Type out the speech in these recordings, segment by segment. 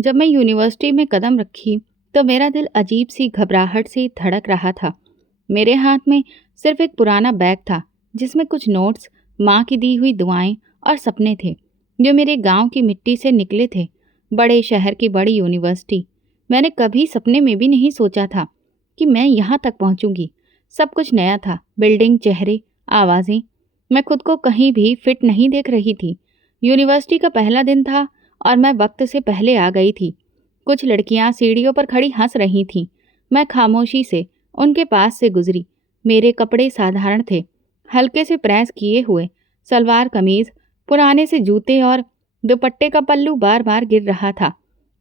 जब मैं यूनिवर्सिटी में कदम रखी तो मेरा दिल अजीब सी घबराहट से धड़क रहा था। मेरे हाथ में सिर्फ एक पुराना बैग था जिसमें कुछ नोट्स, माँ की दी हुई दुआएं और सपने थे जो मेरे गांव की मिट्टी से निकले थे। बड़े शहर की बड़ी यूनिवर्सिटी, मैंने कभी सपने में भी नहीं सोचा था कि मैं यहाँ तक पहुँचूंगी। सब कुछ नया था, बिल्डिंग, चेहरे, आवाज़ें। मैं खुद को कहीं भी फिट नहीं देख रही थी। यूनिवर्सिटी का पहला दिन था और मैं वक्त से पहले आ गई थी। कुछ लड़कियां सीढ़ियों पर खड़ी हंस रही थीं। मैं खामोशी से उनके पास से गुजरी। मेरे कपड़े साधारण थे, हल्के से प्रेस किए हुए सलवार कमीज, पुराने से जूते और दुपट्टे का पल्लू बार बार गिर रहा था।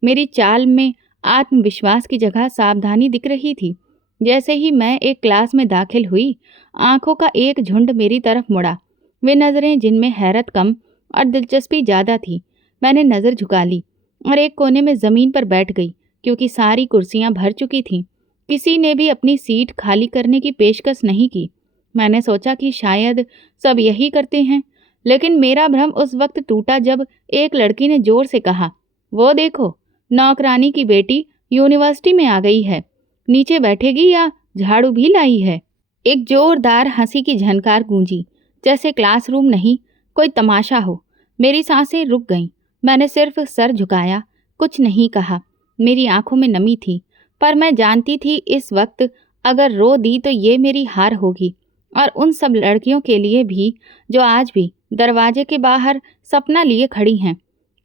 मेरी चाल में आत्मविश्वास की जगह सावधानी दिख रही थी। जैसे ही मैं एक क्लास में दाखिल हुई, आंखों का एक झुंड मेरी तरफ मुड़ा। वे नज़रें जिनमें हैरत कम और दिलचस्पी ज़्यादा थी। मैंने नज़र झुका ली और एक कोने में ज़मीन पर बैठ गई क्योंकि सारी कुर्सियां भर चुकी थीं। किसी ने भी अपनी सीट खाली करने की पेशकश नहीं की। मैंने सोचा कि शायद सब यही करते हैं, लेकिन मेरा भ्रम उस वक्त टूटा जब एक लड़की ने जोर से कहा, वो देखो, नौकरानी की बेटी यूनिवर्सिटी में आ गई है। नीचे बैठेगी या झाड़ू भी लाई है। एक जोरदार हंसी की झनकार गूंजी, जैसे क्लासरूम नहीं, कोई तमाशा हो। मेरी सांसें रुक गईं। मैंने सिर्फ सर झुकाया, कुछ नहीं कहा। मेरी आंखों में नमी थी, पर मैं जानती थी इस वक्त अगर रो दी तो ये मेरी हार होगी, और उन सब लड़कियों के लिए भी जो आज भी दरवाजे के बाहर सपना लिए खड़ी हैं।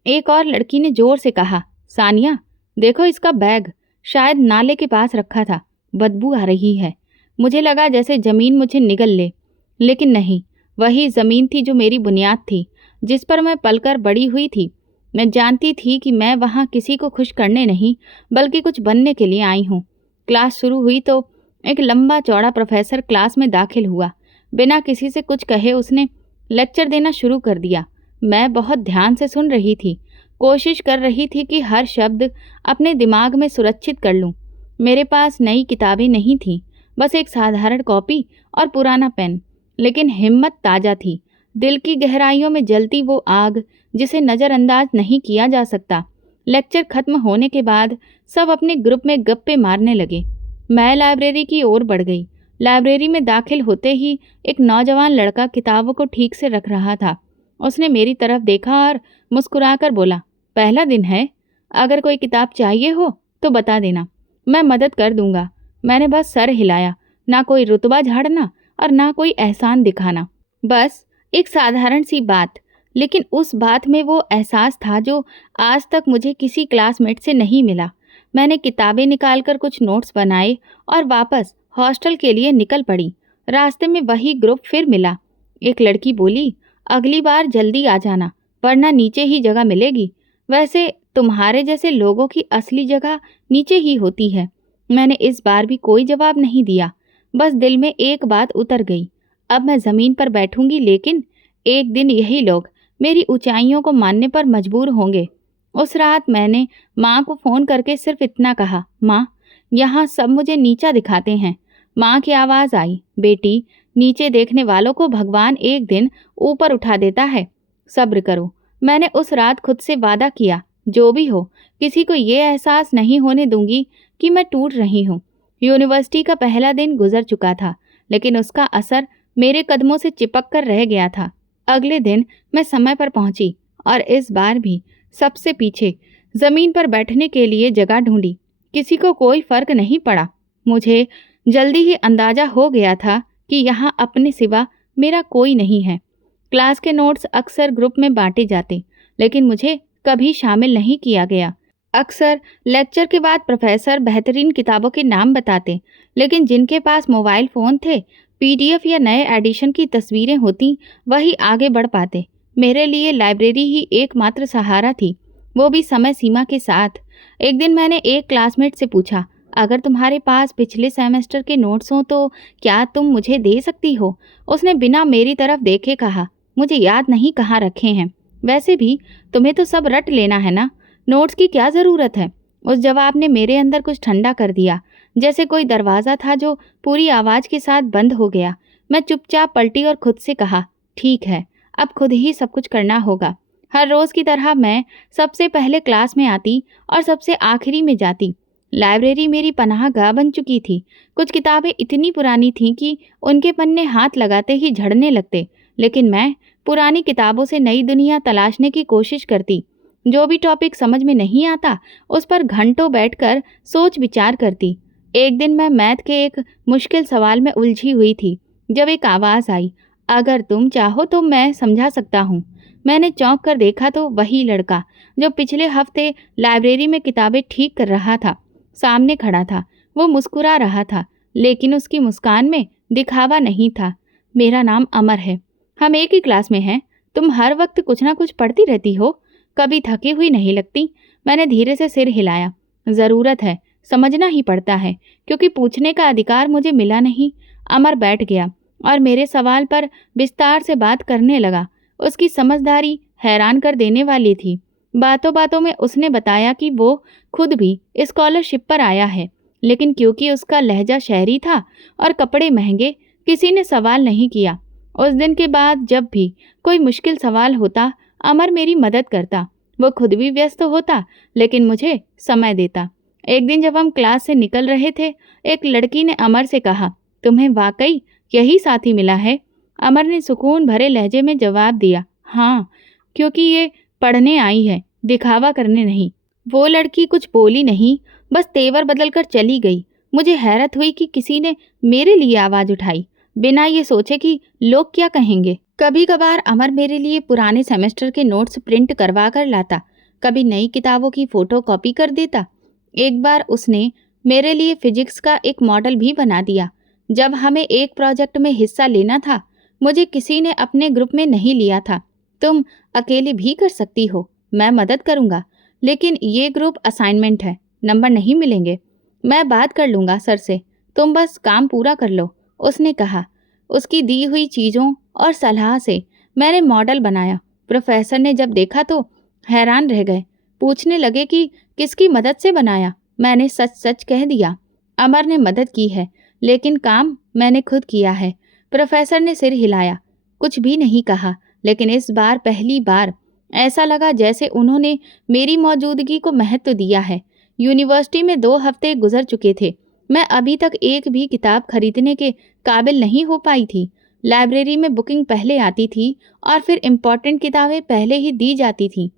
एक और लड़की ने जोर से कहा, सानिया, देखो इसका बैग, शायद नाले के पास रखा था, बदबू आ रही है। मुझे लगा जैसे जमीन मुझे निगल ले, लेकिन नहीं, वही जमीन थी जो मेरी बुनियाद थी, जिस पर मैं पलकर बड़ी हुई थी। मैं जानती थी कि मैं वहाँ किसी को खुश करने नहीं, बल्कि कुछ बनने के लिए आई हूँ। क्लास शुरू हुई तो एक लंबा चौड़ा प्रोफेसर क्लास में दाखिल हुआ। बिना किसी से कुछ कहे उसने लेक्चर देना शुरू कर दिया। मैं बहुत ध्यान से सुन रही थी, कोशिश कर रही थी कि हर शब्द अपने दिमाग में सुरक्षित कर लूं। मेरे पास नई किताबें नहीं थीं, बस एक साधारण कॉपी और पुराना पेन, लेकिन हिम्मत ताज़ा थी। दिल की गहराइयों में जलती वो आग जिसे नज़रअंदाज नहीं किया जा सकता। लेक्चर खत्म होने के बाद सब अपने ग्रुप में गप्पे मारने लगे। मैं लाइब्रेरी की ओर बढ़ गई। लाइब्रेरी में दाखिल होते ही एक नौजवान लड़का किताबों को ठीक से रख रहा था। उसने मेरी तरफ देखा और मुस्कुराकर बोला, पहला दिन है, अगर कोई किताब चाहिए हो तो बता देना, मैं मदद कर दूंगा। मैंने बस सर हिलाया, ना कोई रुतबा झाड़ना और ना कोई एहसान दिखाना, बस एक साधारण सी बात। लेकिन उस बात में वो एहसास था जो आज तक मुझे किसी क्लासमेट से नहीं मिला। मैंने किताबें निकालकर कुछ नोट्स बनाए और वापस हॉस्टल के लिए निकल पड़ी। रास्ते में वही ग्रुप फिर मिला। एक लड़की बोली, अगली बार जल्दी आ जाना, वरना नीचे ही जगह मिलेगी। वैसे तुम्हारे जैसे लोगों की असली जगह नीचे ही होती है। मैंने इस बार भी कोई जवाब नहीं दिया, बस दिल में एक बात उतर गई, अब मैं ज़मीन पर बैठूंगी, लेकिन एक दिन यही लोग मेरी ऊंचाइयों को मानने पर मजबूर होंगे। उस रात मैंने माँ को फ़ोन करके सिर्फ इतना कहा, माँ, यहाँ सब मुझे नीचा दिखाते हैं। माँ की आवाज़ आई, बेटी, नीचे देखने वालों को भगवान एक दिन ऊपर उठा देता है, सब्र करो। मैंने उस रात खुद से वादा किया, जो भी हो, किसी को ये एहसास नहीं होने दूंगी कि मैं टूट रही हूँ। यूनिवर्सिटी का पहला दिन गुजर चुका था, लेकिन उसका असर मेरे कदमों से चिपक कर रह गया था। अगले दिन मैं समय पर पहुंची और इस बार भी सबसे पीछे ज़मीन पर बैठने के लिए जगह ढूंढी। किसी को कोई फर्क नहीं पड़ा। मुझे जल्दी ही अंदाजा हो गया था कि यहाँ अपने सिवा मेरा कोई नहीं है। क्लास के नोट्स अक्सर ग्रुप में बांटे जाते, लेकिन मुझे कभी शामिल नहीं किया गया। अक्सर लेक्चर के बाद प्रोफेसर बेहतरीन किताबों के नाम बताते, लेकिन जिनके पास मोबाइल फ़ोन थे, पीडीएफ या नए एडिशन की तस्वीरें होती, वही आगे बढ़ पाते। मेरे लिए लाइब्रेरी ही एकमात्र सहारा थी, वो भी समय सीमा के साथ। एक दिन मैंने एक क्लासमेट से पूछा, अगर तुम्हारे पास पिछले सेमेस्टर के नोट्स हों तो क्या तुम मुझे दे सकती हो? उसने बिना मेरी तरफ देखे कहा, मुझे याद नहीं कहाँ रखे हैं। वैसे भी तुम्हें तो सब रट लेना है ना, नोट्स की क्या ज़रूरत है? उस जवाब ने मेरे अंदर कुछ ठंडा कर दिया, जैसे कोई दरवाज़ा था जो पूरी आवाज़ के साथ बंद हो गया। मैं चुपचाप पलटी और खुद से कहा, ठीक है, अब खुद ही सब कुछ करना होगा। हर रोज़ की तरह मैं सबसे पहले क्लास में आती और सबसे आखिरी में जाती। लाइब्रेरी मेरी पनाहगाह बन चुकी थी। कुछ किताबें इतनी पुरानी थीं कि उनके पन्ने हाथ लगाते ही झड़ने लगते, लेकिन मैं पुरानी किताबों से नई दुनिया तलाशने की कोशिश करती। जो भी टॉपिक समझ में नहीं आता, उस पर घंटों बैठकर सोच विचार करती। एक दिन मैं मैथ के एक मुश्किल सवाल में उलझी हुई थी, जब एक आवाज़ आई, अगर तुम चाहो तो मैं समझा सकता हूँ। मैंने चौंक कर देखा तो वही लड़का जो पिछले हफ्ते लाइब्रेरी में किताबें ठीक कर रहा था, सामने खड़ा था। वो मुस्कुरा रहा था, लेकिन उसकी मुस्कान में दिखावा नहीं था। मेरा नाम अमर है। हम एक ही क्लास में हैं। तुम हर वक्त कुछ ना कुछ पढ़ती रहती हो, कभी थकी हुई नहीं लगती। मैंने धीरे से सिर हिलाया। ज़रूरत है, समझना ही पड़ता है, क्योंकि पूछने का अधिकार मुझे मिला नहीं। अमर बैठ गया और मेरे सवाल पर विस्तार से बात करने लगा। उसकी समझदारी हैरान कर देने वाली थी। बातों बातों में उसने बताया कि वो खुद भी स्कॉलरशिप पर आया है, लेकिन क्योंकि उसका लहजा शहरी था और कपड़े महंगे, किसी ने सवाल नहीं किया। उस दिन के बाद जब भी कोई मुश्किल सवाल होता, अमर मेरी मदद करता। वो खुद भी व्यस्त होता, लेकिन मुझे समय देता। एक दिन जब हम क्लास से निकल रहे थे, एक लड़की ने अमर से कहा, तुम्हें वाकई यही साथी मिला है? अमर ने सुकून भरे लहजे में जवाब दिया, हाँ, क्योंकि ये पढ़ने आई है, दिखावा करने नहीं। वो लड़की कुछ बोली नहीं, बस तेवर बदलकर चली गई। मुझे हैरत हुई कि किसी ने मेरे लिए आवाज़ उठाई, बिना ये सोचे कि लोग क्या कहेंगे। कभी कभार अमर मेरे लिए पुराने सेमेस्टर के नोट्स प्रिंट करवा कर लाता, कभी नई किताबों की फ़ोटो कॉपी कर देता। एक बार उसने मेरे लिए फिजिक्स का एक मॉडल भी बना दिया। जब हमें एक प्रोजेक्ट में हिस्सा लेना था, मुझे किसी ने अपने ग्रुप में नहीं लिया था। तुम अकेले भी कर सकती हो, मैं मदद करूँगा, लेकिन ये ग्रुप असाइनमेंट है, नंबर नहीं मिलेंगे। मैं बात कर लूँगा सर से, तुम बस काम पूरा कर लो, उसने कहा। उसकी दी हुई चीज़ों और सलाह से मैंने मॉडल बनाया। प्रोफेसर ने जब देखा तो हैरान रह गए, पूछने लगे कि किसकी मदद से बनाया। मैंने सच सच कह दिया, अमर ने मदद की है, लेकिन काम मैंने खुद किया है। प्रोफेसर ने सिर हिलाया, कुछ भी नहीं कहा, लेकिन इस बार पहली बार ऐसा लगा जैसे उन्होंने मेरी मौजूदगी को महत्व दिया है। यूनिवर्सिटी में 2 हफ्ते गुजर चुके थे। मैं अभी तक एक भी किताब खरीदने के काबिल नहीं हो पाई थी। लाइब्रेरी में बुकिंग पहले आती थी और फिर इम्पॉर्टेंट किताबें पहले ही दी जाती थीं।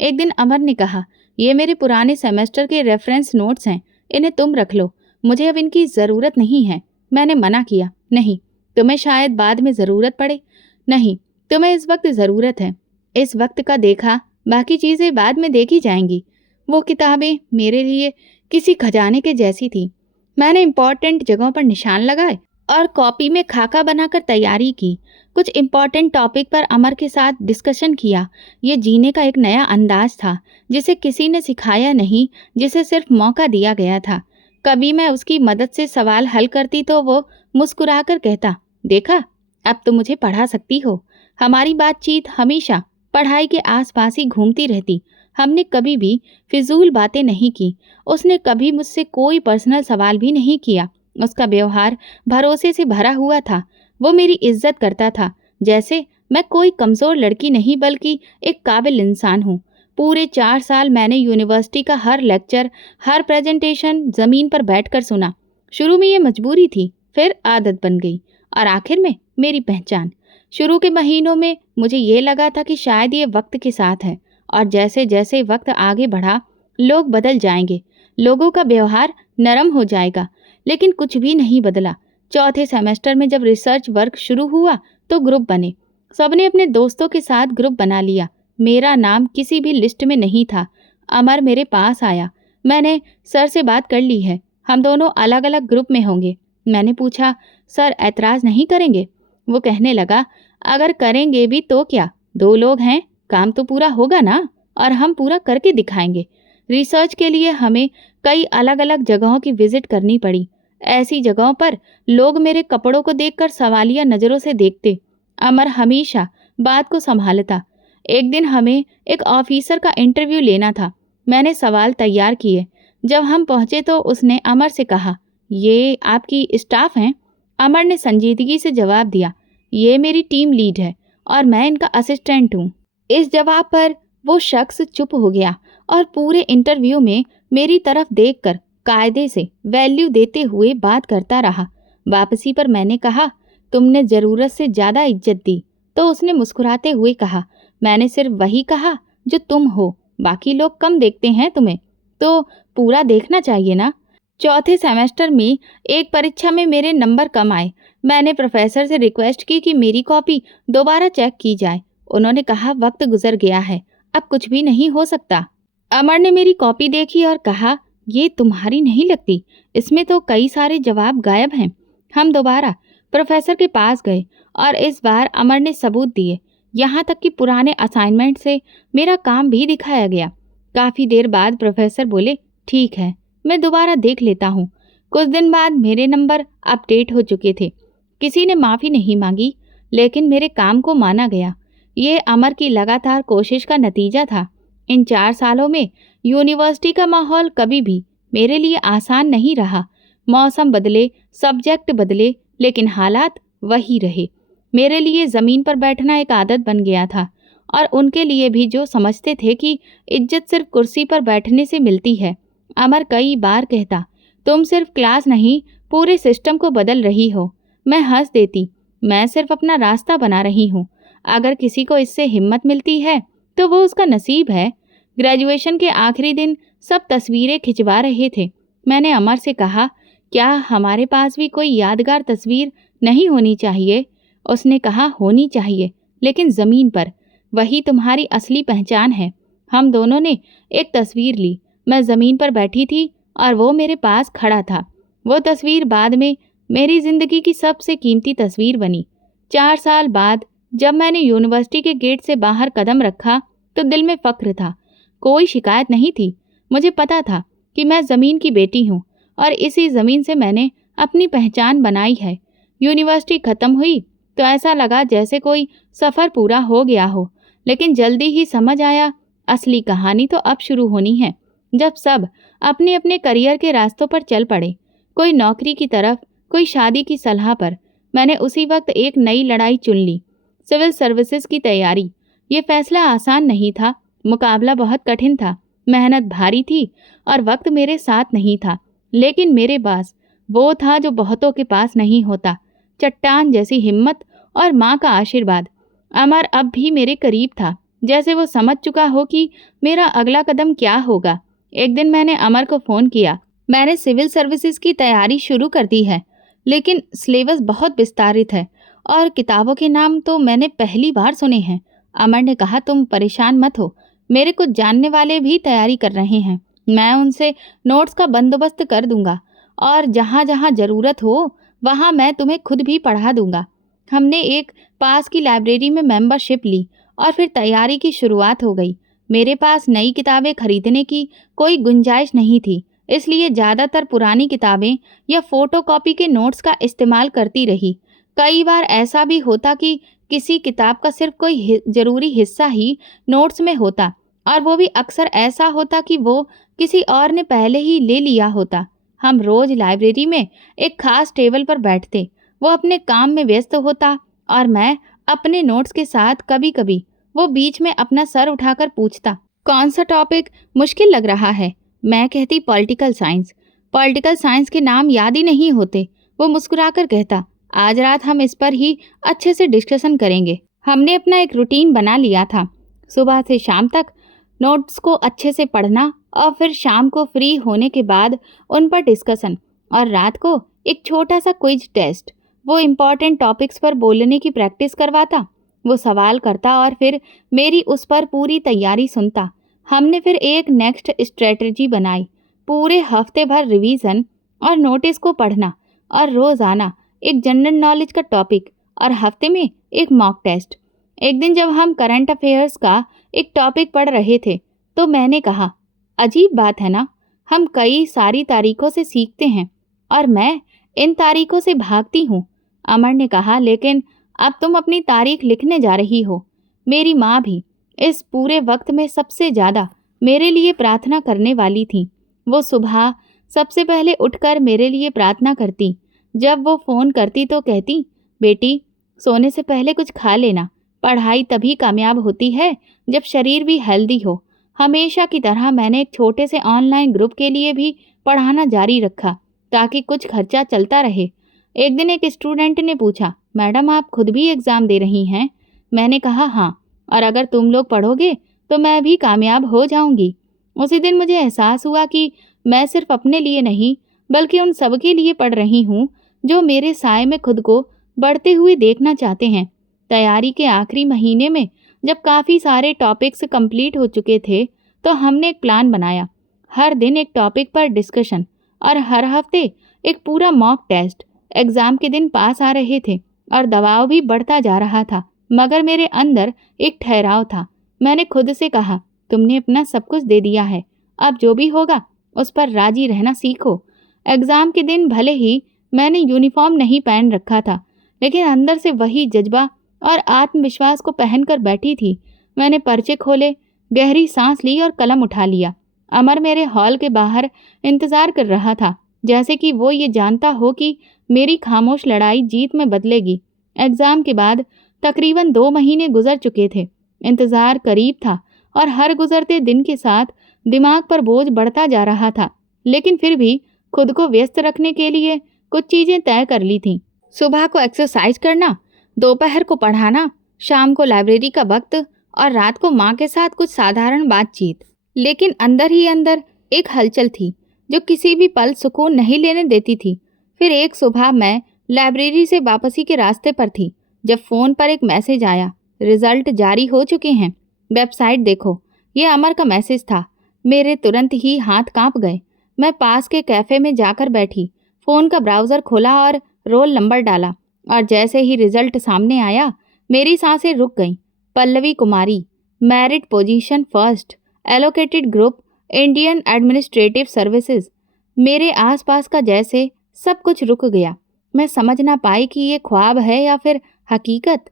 एक दिन अमर ने कहा, ये मेरे पुराने सेमेस्टर के रेफरेंस नोट्स हैं, इन्हें तुम रख लो, मुझे अब इनकी ज़रूरत नहीं है। मैंने मना किया, नहीं, तुम्हें शायद बाद में ज़रूरत पड़े। नहीं, तुम्हें इस वक्त ज़रूरत है। इस वक्त का देखा, बाकी चीज़ें बाद में देखी जाएंगी। वो किताबें मेरे लिए किसी खजाने के जैसी थी। मैंने इम्पॉर्टेंट जगहों पर निशान लगाए और कॉपी में खाका बनाकर तैयारी की। कुछ इम्पॉर्टेंट टॉपिक पर अमर के साथ डिस्कशन किया। ये जीने का एक नया अंदाज था, जिसे किसी ने सिखाया नहीं, जिसे सिर्फ मौका दिया गया था। कभी मैं उसकी मदद से सवाल हल करती तो वो मुस्कुराकर कहता, देखा, अब तो मुझे पढ़ा सकती हो। हमारी बातचीत हमेशा पढ़ाई के आसपास ही घूमती रहती। हमने कभी भी फिजूल बातें नहीं की। उसने कभी मुझसे कोई पर्सनल सवाल भी नहीं किया। उसका व्यवहार भरोसे से भरा हुआ था। वो मेरी इज्जत करता था, जैसे मैं कोई कमज़ोर लड़की नहीं बल्कि एक काबिल इंसान हूँ। पूरे 4 साल मैंने यूनिवर्सिटी का हर लेक्चर, हर प्रेजेंटेशन ज़मीन पर बैठकर सुना। शुरू में ये मजबूरी थी, फिर आदत बन गई और आखिर में मेरी पहचान। शुरू के महीनों में मुझे ये लगा था कि शायद ये वक्त के साथ है, और जैसे जैसे वक्त आगे बढ़ा, लोग बदल जाएंगे, लोगों का व्यवहार नरम हो जाएगा, लेकिन कुछ भी नहीं बदला। चौथे सेमेस्टर में जब रिसर्च वर्क शुरू हुआ तो ग्रुप बने। सबने अपने दोस्तों के साथ ग्रुप बना लिया। मेरा नाम किसी भी लिस्ट में नहीं था। अमर मेरे पास आया, मैंने सर से बात कर ली है, हम दोनों अलग अलग ग्रुप में होंगे। मैंने पूछा, सर ऐतराज़ नहीं करेंगे? वो कहने लगा, अगर करेंगे भी तो क्या, 2 लोग हैं, काम तो पूरा होगा ना, और हम पूरा करके दिखाएंगे। रिसर्च के लिए हमें कई अलग अलग जगहों की विजिट करनी पड़ी। ऐसी जगहों पर लोग मेरे कपड़ों को देखकर सवालिया नज़रों से देखते। अमर हमेशा बात को संभालता। एक दिन हमें एक ऑफिसर का इंटरव्यू लेना था। मैंने सवाल तैयार किए। जब हम पहुंचे तो उसने अमर से कहा, ये आपकी स्टाफ हैं? अमर ने संजीदगी से जवाब दिया, ये मेरी टीम लीड है और मैं इनका असिस्टेंट हूँ। इस जवाब पर वो शख्स चुप हो गया और पूरे इंटरव्यू में मेरी तरफ देखकर कायदे से वैल्यू देते हुए बात करता रहा। वापसी पर मैंने कहा, तुमने ज़रूरत से ज़्यादा इज्जत दी। तो उसने मुस्कुराते हुए कहा, मैंने सिर्फ वही कहा जो तुम हो, बाकी लोग कम देखते हैं तुम्हें, तो पूरा देखना चाहिए ना। चौथे सेमेस्टर में एक परीक्षा में मेरे नंबर कम आए। मैंने प्रोफेसर से रिक्वेस्ट की कि मेरी कॉपी दोबारा चेक की जाए। उन्होंने कहा, वक्त गुजर गया है, अब कुछ भी नहीं हो सकता। अमर ने मेरी कॉपी देखी और कहा, ये तुम्हारी नहीं लगती, इसमें तो कई सारे जवाब गायब हैं। हम दोबारा प्रोफेसर के पास गए और इस बार अमर ने सबूत दिए, यहाँ तक कि पुराने असाइनमेंट से मेरा काम भी दिखाया गया। काफ़ी देर बाद प्रोफेसर बोले, ठीक है, मैं दोबारा देख लेता हूँ। कुछ दिन बाद मेरे नंबर अपडेट हो चुके थे। किसी ने माफ़ी नहीं मांगी, लेकिन मेरे काम को माना गया। ये अमर की लगातार कोशिश का नतीजा था। इन 4 सालों में यूनिवर्सिटी का माहौल कभी भी मेरे लिए आसान नहीं रहा। मौसम बदले, सब्जेक्ट बदले, लेकिन हालात वही रहे। मेरे लिए ज़मीन पर बैठना एक आदत बन गया था, और उनके लिए भी, जो समझते थे कि इज्जत सिर्फ कुर्सी पर बैठने से मिलती है। अमर कई बार कहता, तुम सिर्फ क्लास नहीं, पूरे सिस्टम को बदल रही हो। मैं हंस देती, मैं सिर्फ अपना रास्ता बना रही हूँ। अगर किसी को इससे हिम्मत मिलती है तो वो उसका नसीब है। ग्रेजुएशन के आखिरी दिन सब तस्वीरें खिंचवा रहे थे। मैंने अमर से कहा, क्या हमारे पास भी कोई यादगार तस्वीर नहीं होनी चाहिए? उसने कहा, होनी चाहिए, लेकिन ज़मीन पर। वही तुम्हारी असली पहचान है। हम दोनों ने एक तस्वीर ली। मैं ज़मीन पर बैठी थी और वो मेरे पास खड़ा था। वो तस्वीर बाद में मेरी ज़िंदगी की सबसे कीमती तस्वीर बनी। 4 साल बाद जब मैंने यूनिवर्सिटी के गेट से बाहर कदम रखा तो दिल में फ़ख्र था, कोई शिकायत नहीं थी। मुझे पता था कि मैं ज़मीन की बेटी हूँ और इसी ज़मीन से मैंने अपनी पहचान बनाई है। यूनिवर्सिटी ख़त्म हुई तो ऐसा लगा जैसे कोई सफ़र पूरा हो गया हो, लेकिन जल्दी ही समझ आया, असली कहानी तो अब शुरू होनी है, जब सब अपने अपने करियर के रास्तों पर चल पड़े। कोई नौकरी की तरफ, कोई शादी की सलाह पर। मैंने उसी वक्त एक नई लड़ाई चुन ली, सिविल सर्विसेज की तैयारी। ये फैसला आसान नहीं था, मुकाबला बहुत कठिन था, मेहनत भारी थी और वक्त मेरे साथ नहीं था। लेकिन मेरे पास वो था जो बहुतों के पास नहीं होता, चट्टान जैसी हिम्मत और माँ का आशीर्वाद। अमर अब भी मेरे करीब था, जैसे वो समझ चुका हो कि मेरा अगला कदम क्या होगा। एक दिन मैंने अमर को फ़ोन किया, मैंने सिविल सर्विसेज की तैयारी शुरू कर दी है, लेकिन सिलेबस बहुत विस्तारित है और किताबों के नाम तो मैंने पहली बार सुने हैं। अमर ने कहा, तुम परेशान मत हो, मेरे कुछ जानने वाले भी तैयारी कर रहे हैं। मैं उनसे नोट्स का बंदोबस्त कर दूंगा और जहाँ जहाँ ज़रूरत हो वहाँ मैं तुम्हें खुद भी पढ़ा दूंगा। हमने एक पास की लाइब्रेरी में मेंबरशिप ली और फिर तैयारी की शुरुआत हो गई। मेरे पास नई किताबें खरीदने की कोई गुंजाइश नहीं थी, इसलिए ज़्यादातर पुरानी किताबें या फ़ोटोकॉपी के नोट्स का इस्तेमाल करती रही। कई बार ऐसा भी होता कि किसी किताब का सिर्फ कोई ज़रूरी हिस्सा ही नोट्स में होता, और वो भी अक्सर ऐसा होता कि वो किसी और ने पहले ही ले लिया होता। हम रोज़ लाइब्रेरी में एक खास टेबल पर बैठते, वो अपने काम में व्यस्त होता और मैं अपने नोट्स के साथ। कभी कभी वो बीच में अपना सर उठाकर पूछता, कौन सा टॉपिक मुश्किल लग रहा है? मैं कहती, पॉलिटिकल साइंस। पॉलिटिकल साइंस के नाम याद ही नहीं होते। वो मुस्कुराकर कहता, आज रात हम इस पर ही अच्छे से डिस्कशन करेंगे। हमने अपना एक रूटीन बना लिया था, सुबह से शाम तक नोट्स को अच्छे से पढ़ना और फिर शाम को फ्री होने के बाद उन पर डिस्कशन, और रात को एक छोटा सा क्विज टेस्ट। वो इम्पॉर्टेंट टॉपिक्स पर बोलने की प्रैक्टिस करवाता, वो सवाल करता और फिर मेरी उस पर पूरी तैयारी सुनता। हमने फिर एक नेक्स्ट स्ट्रेटजी बनाई, पूरे हफ्ते भर रिवीजन और नोटिस को पढ़ना, और रोज़ाना एक जनरल नॉलेज का टॉपिक और हफ्ते में एक मॉक टेस्ट। एक दिन जब हम करंट अफेयर्स का एक टॉपिक पढ़ रहे थे तो मैंने कहा, अजीब बात है ना, हम कई सारी तारीखों से सीखते हैं और मैं इन तारीखों से भागती हूँ। अमर ने कहा, लेकिन अब तुम अपनी तारीख लिखने जा रही हो। मेरी माँ भी इस पूरे वक्त में सबसे ज़्यादा मेरे लिए प्रार्थना करने वाली थी। वो सुबह सबसे पहले उठकर मेरे लिए प्रार्थना करती। जब वो फ़ोन करती तो कहती, बेटी सोने से पहले कुछ खा लेना, पढ़ाई तभी कामयाब होती है जब शरीर भी हेल्दी हो। हमेशा की तरह मैंने एक छोटे से ऑनलाइन ग्रुप के लिए भी पढ़ाना जारी रखा ताकि कुछ खर्चा चलता रहे। एक दिन एक स्टूडेंट ने पूछा, मैडम आप खुद भी एग्ज़ाम दे रही हैं? मैंने कहा हाँ, और अगर तुम लोग पढ़ोगे तो मैं भी कामयाब हो जाऊंगी। उसी दिन मुझे एहसास हुआ कि मैं सिर्फ अपने लिए नहीं बल्कि उन सबके लिए पढ़ रही हूँ जो मेरे साए में खुद को बढ़ते हुए देखना चाहते हैं। तैयारी के आखिरी महीने में जब काफ़ी सारे टॉपिक्स कंप्लीट हो चुके थे तो हमने एक प्लान बनाया। हर दिन एक टॉपिक पर डिस्कशन और हर हफ्ते एक पूरा मॉक टेस्ट। एग्ज़ाम के दिन पास आ रहे थे और दबाव भी बढ़ता जा रहा था, मगर मेरे अंदर एक ठहराव था। मैंने खुद से कहा, तुमने अपना सब कुछ दे दिया है, अब जो भी होगा उस पर राजी रहना सीखो। एग्ज़ाम के दिन भले ही मैंने यूनिफॉर्म नहीं पहन रखा था, लेकिन अंदर से वही जज्बा और आत्मविश्वास को पहनकर बैठी थी। मैंने पर्चे खोले, गहरी सांस ली और कलम उठा लिया। अमर मेरे हॉल के बाहर इंतज़ार कर रहा था, जैसे कि वो ये जानता हो कि मेरी खामोश लड़ाई जीत में बदलेगी। एग्ज़ाम के बाद तकरीबन 2 महीने गुजर चुके थे। इंतज़ार करीब था और हर गुजरते दिन के साथ दिमाग पर बोझ बढ़ता जा रहा था, लेकिन फिर भी खुद को व्यस्त रखने के लिए कुछ चीज़ें तय कर ली थीं। सुबह को एक्सरसाइज करना, दोपहर को पढ़ाना, शाम को लाइब्रेरी का वक्त और रात को माँ के साथ कुछ साधारण बातचीत। लेकिन अंदर ही अंदर एक हलचल थी जो किसी भी पल सुकून नहीं लेने देती थी। फिर एक सुबह मैं लाइब्रेरी से वापसी के रास्ते पर थी जब फ़ोन पर एक मैसेज आया, रिज़ल्ट जारी हो चुके हैं, वेबसाइट देखो। ये अमर का मैसेज था। मेरे तुरंत ही हाथ कांप गए। मैं पास के कैफ़े में जाकर बैठी, फ़ोन का ब्राउज़र खोला और रोल नंबर डाला, और जैसे ही रिज़ल्ट सामने आया मेरी सांसें रुक गईं। Pallavi Kumari, merit position first, allocated group, Indian administrative services. मेरे आसपास का जैसे सब कुछ रुक गया। मैं समझ ना पाई कि ये ख्वाब है या फिर हकीकत।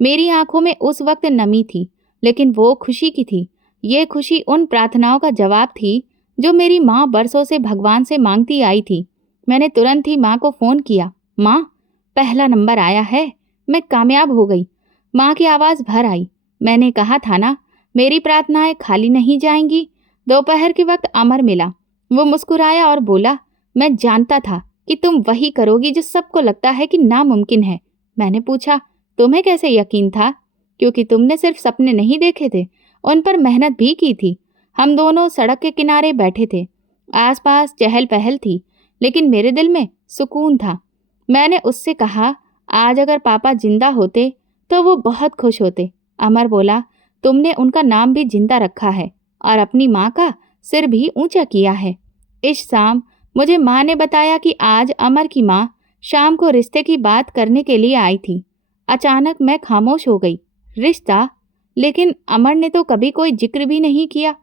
मेरी आंखों में उस वक्त नमी थी, लेकिन वो खुशी की थी। ये खुशी उन प्रार्थनाओं का जवाब थी जो मेरी माँ बरसों से भगवान से मांगती आई थी। मैंने तुरंत ही माँ को फ़ोन किया। माँ, पहला नंबर आया है, मैं कामयाब हो गई। माँ की आवाज़ भर आई। मैंने कहा था ना, मेरी प्रार्थनाएं खाली नहीं जाएंगी। दोपहर के वक्त अमर मिला। वो मुस्कुराया और बोला, मैं जानता था कि तुम वही करोगी जो सबको लगता है कि नामुमकिन है। मैंने पूछा, तुम्हें कैसे यकीन था? क्योंकि तुमने सिर्फ सपने नहीं देखे थे, उन पर मेहनत भी की थी। हम दोनों सड़क के किनारे बैठे थे। आसपास चहल पहल थी, लेकिन मेरे दिल में सुकून था। मैंने उससे कहा, आज अगर पापा जिंदा होते तो वो बहुत खुश होते। अमर बोला, तुमने उनका नाम भी जिंदा रखा है और अपनी माँ का सिर भी ऊंचा किया है। इस शाम मुझे माँ ने बताया कि आज अमर की माँ शाम को रिश्ते की बात करने के लिए आई थी। अचानक मैं खामोश हो गई। रिश्ता? लेकिन अमर ने तो कभी कोई जिक्र भी नहीं किया।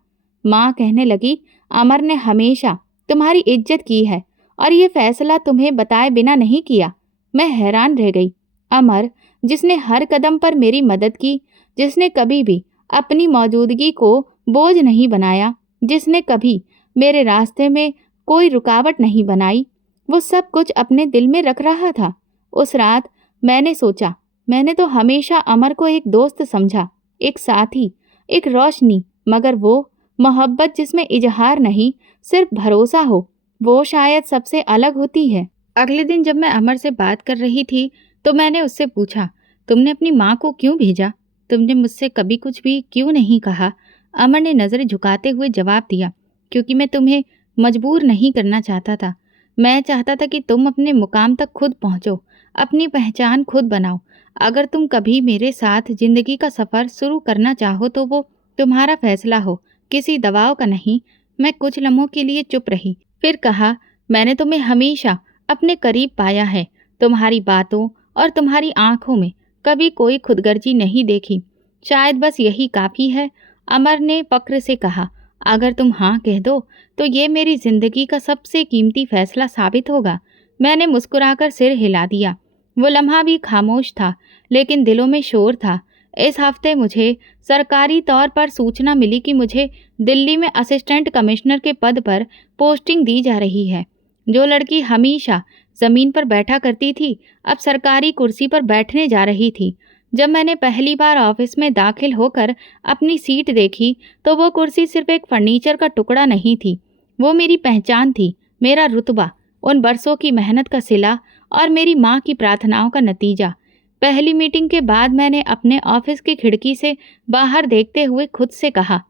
माँ कहने लगी, अमर ने हमेशा तुम्हारी इज्जत की है और ये फैसला तुम्हें बताए बिना नहीं किया। मैं हैरान रह गई। अमर, जिसने हर कदम पर मेरी मदद की, जिसने कभी भी अपनी मौजूदगी को बोझ नहीं बनाया, जिसने कभी मेरे रास्ते में कोई रुकावट नहीं बनाई, वो सब कुछ अपने दिल में रख रहा था। उस रात मैंने सोचा, मैंने तो हमेशा अमर को एक दोस्त समझा, एक साथी, एक रोशनी, मगर वो मोहब्बत जिसमें इजहार नहीं सिर्फ भरोसा हो, वो शायद सबसे अलग होती है। अगले दिन जब मैं अमर से बात कर रही थी तो मैंने उससे पूछा, तुमने अपनी माँ को क्यों भेजा? तुमने मुझसे कभी कुछ भी क्यों नहीं कहा? अमर ने नज़रें झुकाते हुए जवाब दिया, क्योंकि मैं तुम्हें मजबूर नहीं करना चाहता था। मैं चाहता था कि तुम अपने मुकाम तक खुद पहुँचो, अपनी पहचान खुद बनाओ। अगर तुम कभी मेरे साथ ज़िंदगी का सफ़र शुरू करना चाहो तो वो तुम्हारा फैसला हो, किसी दबाव का नहीं। मैं कुछ लम्हों के लिए चुप रही, फिर कहा, मैंने तुम्हें हमेशा अपने करीब पाया है। तुम्हारी बातों और तुम्हारी आंखों में कभी कोई खुदगर्जी नहीं देखी। शायद बस यही काफ़ी है। अमर ने फक्र से कहा, अगर तुम हाँ कह दो तो ये मेरी ज़िंदगी का सबसे कीमती फैसला साबित होगा। मैंने मुस्कुराकर सिर हिला दिया। वो लम्हा भी खामोश था, लेकिन दिलों में शोर था। इस हफ्ते मुझे सरकारी तौर पर सूचना मिली कि मुझे दिल्ली में असिस्टेंट कमिश्नर के पद पर पोस्टिंग दी जा रही है। जो लड़की हमेशा ज़मीन पर बैठा करती थी, अब सरकारी कुर्सी पर बैठने जा रही थी। जब मैंने पहली बार ऑफिस में दाखिल होकर अपनी सीट देखी तो वो कुर्सी सिर्फ एक फर्नीचर का टुकड़ा नहीं थी, वो मेरी पहचान थी, मेरा रुतबा, उन बरसों की मेहनत का सिला और मेरी माँ की प्रार्थनाओं का नतीजा। पहली मीटिंग के बाद मैंने अपने ऑफिस की खिड़की से बाहर देखते हुए खुद से कहा,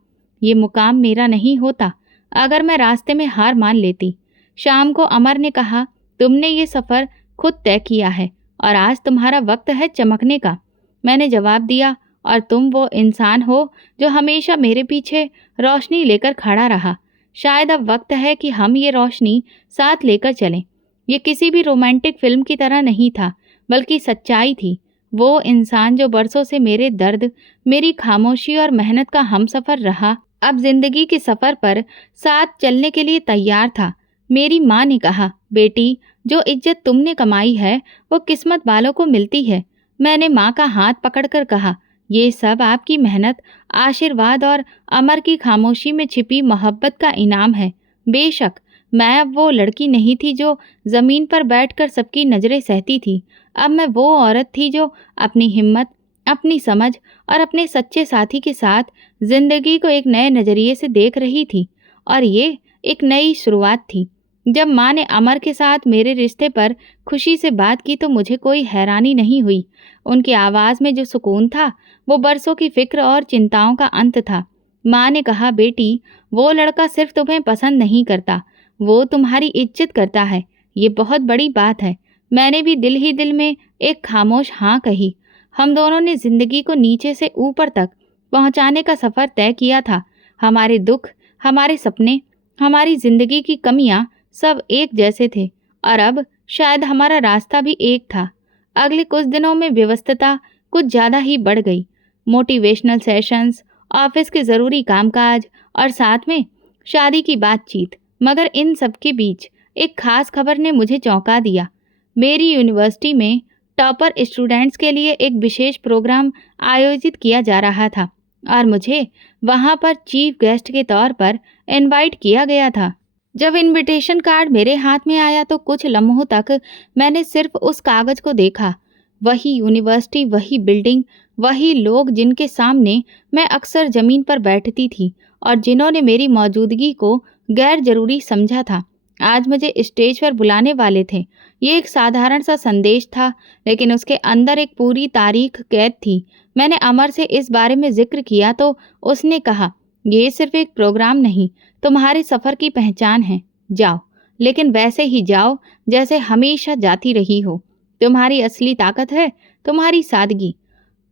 ये मुकाम मेरा नहीं होता अगर मैं रास्ते में हार मान लेती। शाम को अमर ने कहा, तुमने ये सफ़र खुद तय किया है और आज तुम्हारा वक्त है चमकने का। मैंने जवाब दिया, और तुम वो इंसान हो जो हमेशा मेरे पीछे रोशनी लेकर खड़ा रहा। शायद अब वक्त है कि हम ये रोशनी साथ लेकर चलें। ये किसी भी रोमांटिक फिल्म की तरह नहीं था, बल्कि सच्चाई थी। वो इंसान जो बरसों से मेरे दर्द, मेरी खामोशी और मेहनत का हमसफ़र रहा, अब जिंदगी के सफ़र पर साथ चलने के लिए तैयार था। मेरी माँ ने कहा, बेटी, जो इज्जत तुमने कमाई है वो किस्मत वालों को मिलती है। मैंने माँ का हाथ पकड़कर कहा, ये सब आपकी मेहनत, आशीर्वाद और अमर की खामोशी में छिपी मोहब्बत का इनाम है। बेशक मैं अब वो लड़की नहीं थी जो ज़मीन पर बैठकर सबकी नज़रें सहती थी। अब मैं वो औरत थी जो अपनी हिम्मत, अपनी समझ और अपने सच्चे साथी के साथ ज़िंदगी को एक नए नज़रिए से देख रही थी। और ये एक नई शुरुआत थी। जब माँ ने अमर के साथ मेरे रिश्ते पर खुशी से बात की तो मुझे कोई हैरानी नहीं हुई। उनकी आवाज़ में जो सुकून था वो बरसों की फिक्र और चिंताओं का अंत था। माँ ने कहा, बेटी, वो लड़का सिर्फ तुम्हें पसंद नहीं करता, वो तुम्हारी इज्जत करता है। ये बहुत बड़ी बात है। मैंने भी दिल ही दिल में एक खामोश हाँ कही। हम दोनों ने जिंदगी को नीचे से ऊपर तक पहुंचाने का सफ़र तय किया था। हमारे दुख, हमारे सपने, हमारी जिंदगी की कमियां सब एक जैसे थे, और अब शायद हमारा रास्ता भी एक था। अगले कुछ दिनों में व्यस्तता कुछ ज़्यादा ही बढ़ गई। मोटिवेशनल सेशंस, ऑफिस के ज़रूरी कामकाज और साथ में शादी की बातचीत। मगर इन सब के बीच एक खास खबर ने मुझे चौंका दिया। मेरी यूनिवर्सिटी में टॉपर स्टूडेंट्स के लिए एक विशेष प्रोग्राम आयोजित किया जा रहा था और मुझे वहाँ पर चीफ गेस्ट के तौर पर इनवाइट किया गया था। जब इनविटेशन कार्ड मेरे हाथ में आया तो कुछ लम्हों तक मैंने सिर्फ उस कागज़ को देखा। वही यूनिवर्सिटी, वही बिल्डिंग, वही लोग जिनके सामने मैं अक्सर ज़मीन पर बैठती थी और जिन्होंने मेरी मौजूदगी को गैर ज़रूरी समझा था, आज मुझे स्टेज पर बुलाने वाले थे। ये एक साधारण सा संदेश था, लेकिन उसके अंदर एक पूरी तारीख कैद थी। मैंने अमर से इस बारे में जिक्र किया तो उसने कहा, ये सिर्फ एक प्रोग्राम नहीं, तुम्हारे सफ़र की पहचान है। जाओ, लेकिन वैसे ही जाओ जैसे हमेशा जाती रही हो। तुम्हारी असली ताकत है तुम्हारी सादगी।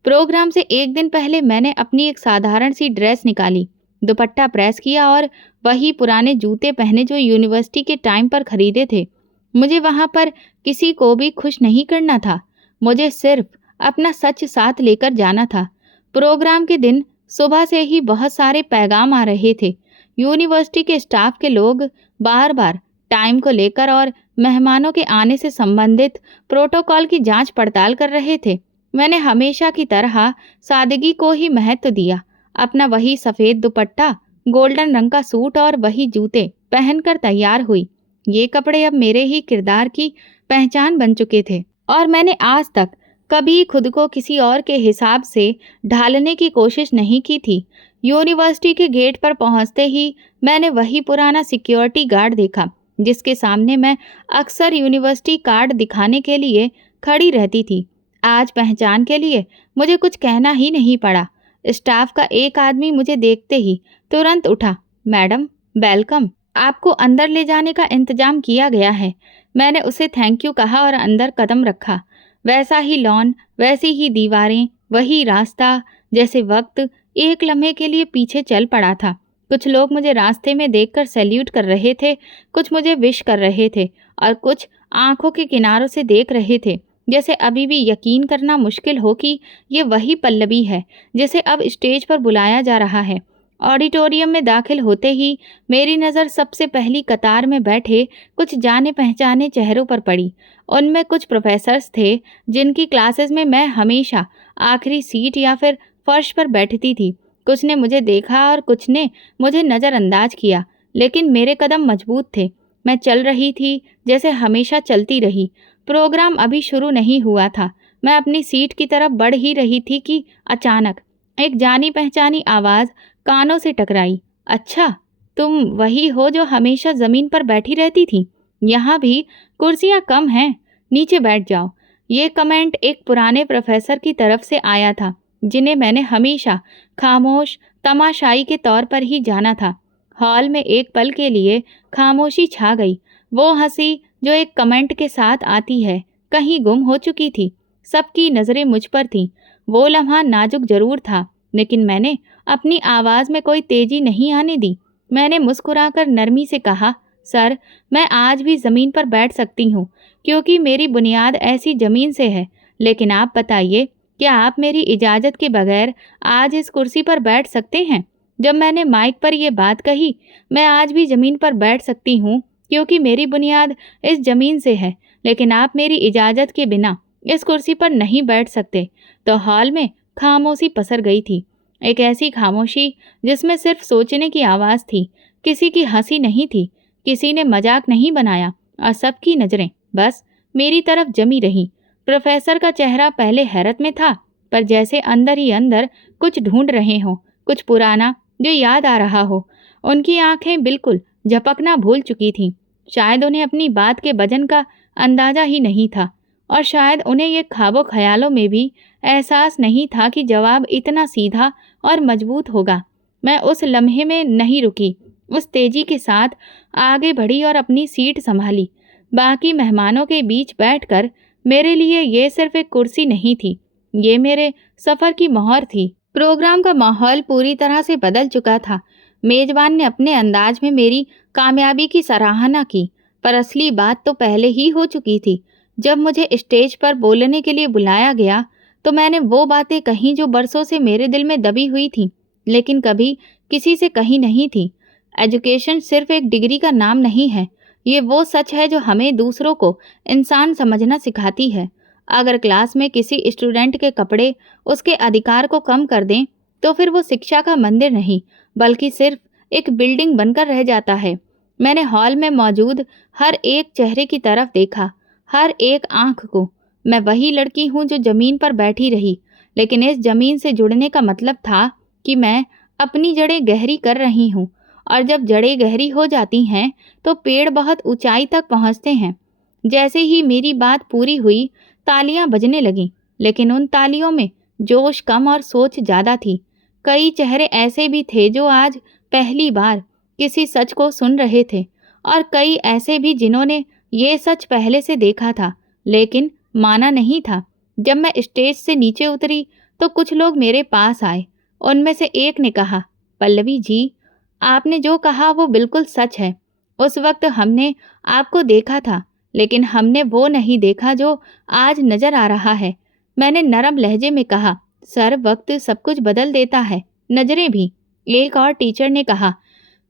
प्रोग्राम से एक दिन पहले मैंने अपनी एक साधारण सी ड्रेस निकाली, दुपट्टा प्रेस किया और वही पुराने जूते पहने जो यूनिवर्सिटी के टाइम पर खरीदे थे। मुझे वहाँ पर किसी को भी खुश नहीं करना था, मुझे सिर्फ अपना सच साथ लेकर जाना था। प्रोग्राम के दिन सुबह से ही बहुत सारे पैगाम आ रहे थे। यूनिवर्सिटी के स्टाफ के लोग बार बार टाइम को लेकर और मेहमानों के आने से संबंधित प्रोटोकॉल की जांच पड़ताल कर रहे थे। मैंने हमेशा की तरह सादगी को ही महत्व दिया। अपना वही सफ़ेद दुपट्टा, गोल्डन रंग का सूट और वही जूते पहनकर तैयार हुई। ये कपड़े अब मेरे ही किरदार की पहचान बन चुके थे और मैंने आज तक कभी खुद को किसी और के हिसाब से ढालने की कोशिश नहीं की थी। यूनिवर्सिटी के गेट पर पहुंचते ही मैंने वही पुराना सिक्योरिटी गार्ड देखा जिसके सामने मैं अक्सर यूनिवर्सिटी कार्ड दिखाने के लिए खड़ी रहती थी। आज पहचान के लिए मुझे कुछ कहना ही नहीं पड़ा। स्टाफ का एक आदमी मुझे देखते ही तुरंत उठा, मैडम वेलकम, आपको अंदर ले जाने का इंतजाम किया गया है। मैंने उसे थैंक यू कहा और अंदर कदम रखा। वैसा ही लॉन, वैसी ही दीवारें, वही रास्ता, जैसे वक्त एक लम्हे के लिए पीछे चल पड़ा था। कुछ लोग मुझे रास्ते में देखकर सैल्यूट कर रहे थे, कुछ मुझे विश कर रहे थे और कुछ आंखों के किनारों से देख रहे थे, जैसे अभी भी यकीन करना मुश्किल हो कि ये वही पल्लवी है जिसे अब स्टेज पर बुलाया जा रहा है। ऑडिटोरियम में दाखिल होते ही मेरी नज़र सबसे पहली कतार में बैठे कुछ जाने पहचाने चेहरों पर पड़ी। उनमें कुछ प्रोफेसर्स थे जिनकी क्लासेस में मैं हमेशा आखिरी सीट या फिर फर्श पर बैठती थी। कुछ ने मुझे देखा और कुछ ने मुझे नज़रअंदाज किया, लेकिन मेरे कदम मजबूत थे। मैं चल रही थी जैसे हमेशा चलती रही। प्रोग्राम अभी शुरू नहीं हुआ था, मैं अपनी सीट की तरफ बढ़ ही रही थी कि अचानक एक जानी पहचानी आवाज़ कानों से टकराई। अच्छा, तुम वही हो जो हमेशा ज़मीन पर बैठी रहती थी? यहाँ भी कुर्सियाँ कम हैं, नीचे बैठ जाओ। ये कमेंट एक पुराने प्रोफेसर की तरफ से आया था, जिन्हें मैंने हमेशा खामोश तमाशाई के तौर पर ही जाना था। हॉल में एक पल के लिए खामोशी छा गई। वो हंसी जो एक कमेंट के साथ आती है, कहीं गुम हो चुकी थी। सबकी नज़रें मुझ पर थीं। वो लम्हा नाजुक जरूर था, लेकिन मैंने अपनी आवाज़ में कोई तेजी नहीं आने दी। मैंने मुस्कुराकर नरमी से कहा, सर, मैं आज भी ज़मीन पर बैठ सकती हूँ, क्योंकि मेरी बुनियाद ऐसी ज़मीन से है। लेकिन आप बताइए, क्या आप मेरी इजाज़त के बगैर आज इस कुर्सी पर बैठ सकते हैं? जब मैंने माइक पर यह बात कही, मैं आज भी ज़मीन पर बैठ सकती हूँ, क्योंकि मेरी बुनियाद इस ज़मीन से है, लेकिन आप मेरी इजाज़त के बिना इस कुर्सी पर नहीं बैठ सकते। तो हॉल में खामोशी पसर गई थी। एक ऐसी खामोशी जिसमें सिर्फ सोचने की आवाज़ थी। किसी की हंसी नहीं थी, किसी ने मजाक नहीं बनाया, और सबकी नज़रें बस मेरी तरफ जमी रहीं। प्रोफेसर का चेहरा पहले हैरत में था, पर जैसे अंदर ही अंदर कुछ ढूंढ रहे हों, कुछ पुराना जो याद आ रहा हो। उनकी आंखें बिल्कुल झपकना भूल चुकी थीं। शायद उन्हें अपनी बात के वजन का अंदाज़ा ही नहीं था, और शायद उन्हें ये ख्वाबों ख्यालों में भी एहसास नहीं था कि जवाब इतना सीधा और मजबूत होगा। मैं उस लम्हे में नहीं रुकी, उस तेजी के साथ आगे बढ़ी और अपनी सीट संभाली। बाकी मेहमानों के बीच बैठकर मेरे लिए ये सिर्फ एक कुर्सी नहीं थी, ये मेरे सफ़र की मोहर थी। प्रोग्राम का माहौल पूरी तरह से बदल चुका था। मेज़बान ने अपने अंदाज में मेरी कामयाबी की सराहना की, पर असली बात तो पहले ही हो चुकी थी। जब मुझे स्टेज पर बोलने के लिए बुलाया गया, तो मैंने वो बातें कहीं जो बरसों से मेरे दिल में दबी हुई थीं, लेकिन कभी किसी से कही नहीं थी। एजुकेशन सिर्फ एक डिग्री का नाम नहीं है, ये वो सच है जो हमें दूसरों को इंसान समझना सिखाती है। अगर क्लास में किसी स्टूडेंट के कपड़े उसके अधिकार को कम कर दें, तो फिर वो शिक्षा का मंदिर नहीं, बल्कि सिर्फ एक बिल्डिंग बनकर रह जाता है। मैंने हॉल में मौजूद हर एक चेहरे की तरफ देखा, हर एक आंख को। मैं वही लड़की हूँ जो ज़मीन पर बैठी रही, लेकिन इस ज़मीन से जुड़ने का मतलब था कि मैं अपनी जड़ें गहरी कर रही हूँ, और जब जड़ें गहरी हो जाती हैं, तो पेड़ बहुत ऊंचाई तक पहुँचते हैं। जैसे ही मेरी बात पूरी हुई, तालियां बजने लगीं, लेकिन उन तालियों में जोश कम और सोच ज़्यादा थी। कई चेहरे ऐसे भी थे जो आज पहली बार किसी सच को सुन रहे थे, और कई ऐसे भी जिन्होंने ये सच पहले से देखा था, लेकिन माना नहीं था। जब मैं स्टेज से नीचे उतरी, तो कुछ लोग मेरे पास आए। उनमें से एक ने कहा, पल्लवी जी, आपने जो कहा वो बिल्कुल सच है। उस वक्त हमने आपको देखा था, लेकिन हमने वो नहीं देखा जो आज नजर आ रहा है। मैंने नरम लहजे में कहा, सर, वक्त सब कुछ बदल देता है, नजरें भी। एक और टीचर ने कहा,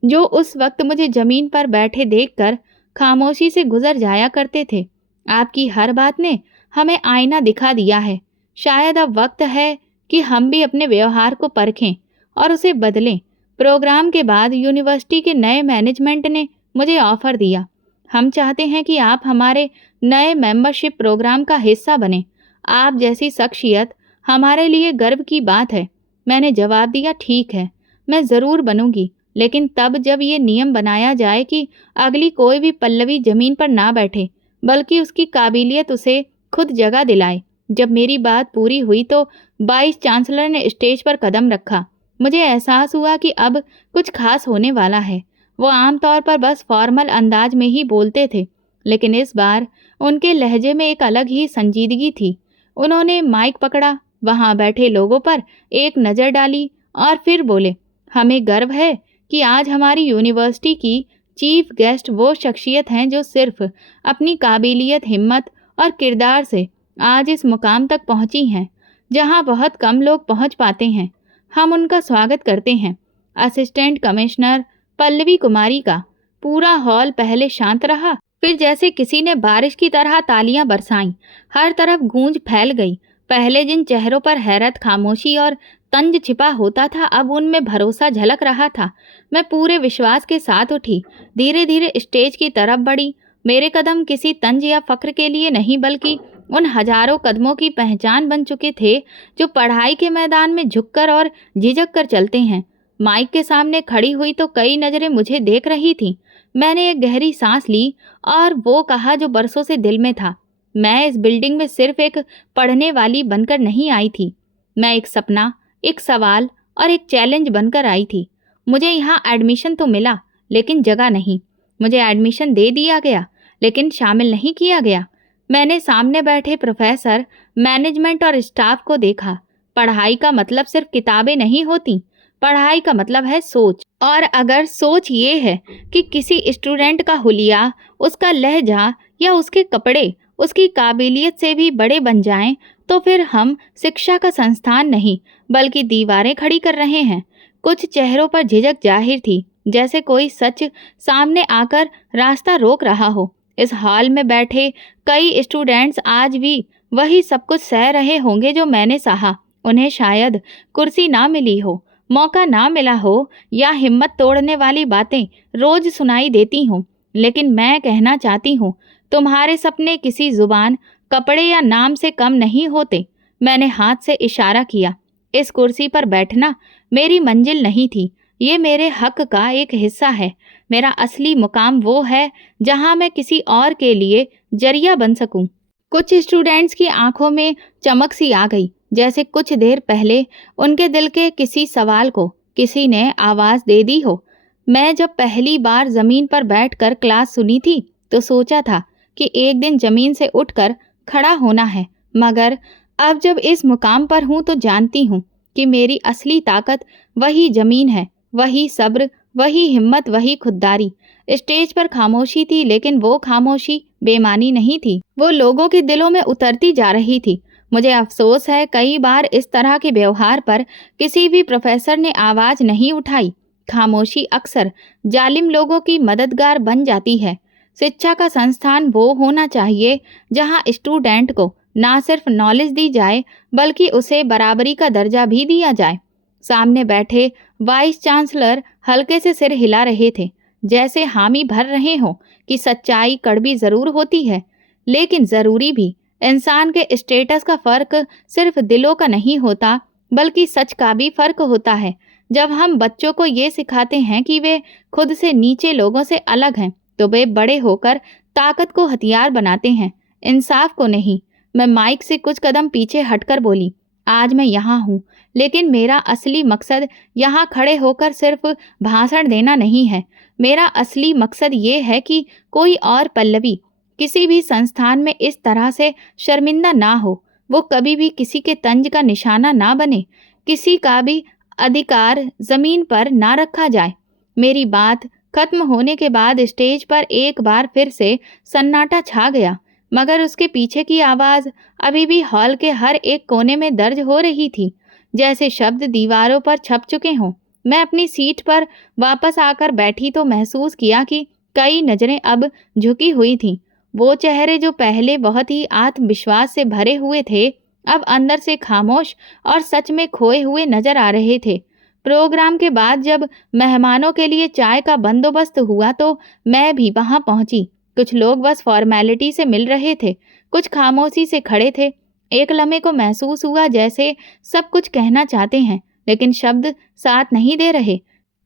जो उस वक्त मुझे जमीन पर बैठे देखकर खामोशी से गुजर जाया करते थे। आपकी हर बात ने हमें आईना दिखा दिया है। शायद अब वक्त है कि हम भी अपने व्यवहार को परखें और उसे बदलें। प्रोग्राम के बाद यूनिवर्सिटी के नए मैनेजमेंट ने मुझे ऑफ़र दिया। हम चाहते हैं कि आप हमारे नए मेंबरशिप प्रोग्राम का हिस्सा बने। आप जैसी शख्सियत हमारे लिए गर्व की बात है। मैंने जवाब दिया, ठीक है, मैं ज़रूर बनूंगी, लेकिन तब जब ये नियम बनाया जाए कि अगली कोई भी पल्लवी ज़मीन पर ना बैठे, बल्कि उसकी काबिलियत उसे खुद जगह दिलाए। जब मेरी बात पूरी हुई, तो वाइस चांसलर ने स्टेज पर कदम रखा। मुझे एहसास हुआ कि अब कुछ खास होने वाला है। वो आमतौर पर बस फॉर्मल अंदाज में ही बोलते थे, लेकिन इस बार उनके लहजे में एक अलग ही संजीदगी थी। उन्होंने माइक पकड़ा, वहां बैठे लोगों पर एक नज़र डाली और फिर बोले, हमें गर्व है कि आज हमारी यूनिवर्सिटी की चीफ गेस्ट वो शख्सियत हैं जो सिर्फ अपनी काबिलियत, हिम्मत और किरदार से आज इस मुकाम तक पहुंची हैं, जहां बहुत कम लोग पहुंच पाते हैं। हम उनका स्वागत करते हैं, असिस्टेंट कमिश्नर पल्लवी कुमारी का। पूरा हॉल पहले शांत रहा, फिर जैसे किसी ने बारिश की तरह तालियां बरसाईं। हर तरफ गूंज फैल गई। पहले जिन चेहरों पर हैरत, खामोशी और तंज छिपा होता था, अब उनमें भरोसा झलक रहा था। मैं पूरे विश्वास के साथ उठी, धीरे धीरे स्टेज की तरफ बढ़ी। मेरे कदम किसी तंज या फक्र के लिए नहीं, बल्कि उन हजारों कदमों की पहचान बन चुके थे जो पढ़ाई के मैदान में झुककर और झिझक कर चलते हैं। माइक के सामने खड़ी हुई तो कई नजरें मुझे देख रही थीं। मैंने एक गहरी सांस ली और वो कहा जो बरसों से दिल में था। मैं इस बिल्डिंग में सिर्फ एक पढ़ने वाली बनकर नहीं आई थी। मैं एक सपना, एक सवाल और एक चैलेंज बनकर आई थी। मुझे यहाँ एडमिशन तो मिला, लेकिन जगह नहीं। मुझे एडमिशन दे दिया गया, लेकिन शामिल नहीं किया गया। मैंने सामने बैठे प्रोफेसर, मैनेजमेंट और स्टाफ को देखा। पढ़ाई का मतलब सिर्फ किताबें नहीं होती। पढ़ाई का मतलब है सोच। और अगर सोच ये है कि किसी स्टूडेंट का हुलिया, उसका लहजा या उसके कपड़े उसकी काबिलियत से भी बड़े बन जाएं, तो फिर हम शिक्षा का संस्थान नहीं बल्कि दीवारें खड़ी कर रहे हैं। कुछ चेहरों पर झिझक जाहिर थी, जैसे कोई सच सामने आकर रास्ता रोक रहा हो। इस हॉल में बैठे कई स्टूडेंट्स आज भी वही सब कुछ सह रहे होंगे जो मैंने सहा। उन्हें शायद कुर्सी ना मिली हो, मौका ना मिला हो या हिम्मत तोड़ने वाली बातें रोज सुनाई देती हों, लेकिन मैं कहना चाहती हूँ, तुम्हारे सपने किसी जुबान, कपड़े या नाम से कम नहीं होते। मैंने हाथ से इशारा किया। इस कुर्सी पर बैठना मेरी मंजिल नहीं थी, ये मेरे हक का एक हिस्सा है। मेरा असली मुकाम वो है जहाँ मैं किसी और के लिए जरिया बन सकूं। कुछ स्टूडेंट्स की आंखों में चमक सी आ गई, जैसे कुछ देर पहले उनके दिल के किसी सवाल को किसी ने आवाज दे दी हो। मैं जब पहली बार जमीन पर बैठकर क्लास सुनी थी तो सोचा था कि एक दिन जमीन से उठकर खड़ा होना है, मगर अब जब इस मुकाम पर हूँ तो जानती हूँ कि मेरी असली ताकत वही जमीन है, वही सब्र, वही हिम्मत, वही खुददारी। स्टेज पर खामोशी थी, लेकिन वो खामोशी बेमानी नहीं थी, वो लोगों के दिलों में उतरती जा रही थी। मुझे अफसोस है कई बार इस तरह के व्यवहार पर किसी भी प्रोफेसर ने आवाज नहीं उठाई। खामोशी अक्सर जालिम लोगों की मददगार बन जाती है। शिक्षा का संस्थान वो होना चाहिए जहाँ स्टूडेंट को ना सिर्फ नॉलेज दी जाए बल्कि उसे बराबरी का दर्जा भी दिया जाए। सामने बैठे वाइस चांसलर हल्के से सिर हिला रहे थे, जैसे हामी भर रहे हों कि सच्चाई कड़वी जरूर होती है, लेकिन जरूरी भी। इंसान के स्टेटस का फर्क सिर्फ दिलों का नहीं होता, बल्कि सच का भी फर्क होता है। जब हम बच्चों को ये सिखाते हैं कि वे खुद से नीचे लोगों से अलग हैं, तो वे बड़े होकर ताकत को हथियार बनाते हैं, इंसाफ को नहीं। मैं माइक से कुछ कदम पीछे हटकर बोली, आज मैं यहाँ हूँ, लेकिन मेरा असली मकसद यहाँ खड़े होकर सिर्फ भाषण देना नहीं है। मेरा असली मकसद ये है कि कोई और पल्लवी किसी भी संस्थान में इस तरह से शर्मिंदा ना हो। वो कभी भी किसी के तंज का निशाना ना बने, किसी का भी अधिकार जमीन पर ना रखा जाए। मेरी बात खत्म होने के बाद स्टेज पर एक बार फिर से सन्नाटा छा गया, मगर उसके पीछे की आवाज अभी भी हॉल के हर एक कोने में दर्ज हो रही थी, जैसे शब्द दीवारों पर छप चुके हों। मैं अपनी सीट पर वापस आकर बैठी तो महसूस किया कि कई नजरें अब झुकी हुई थीं। वो चेहरे जो पहले बहुत ही आत्मविश्वास से भरे हुए थे, अब अंदर से खामोश और सच में खोए हुए नजर आ रहे थे। प्रोग्राम के बाद जब मेहमानों के लिए चाय का बंदोबस्त हुआ तो मैं भी वहां पहुंची। कुछ लोग बस फॉर्मेलिटी से मिल रहे थे, कुछ खामोशी से खड़े थे। एक लम्हे को महसूस हुआ जैसे सब कुछ कहना चाहते हैं, लेकिन शब्द साथ नहीं दे रहे।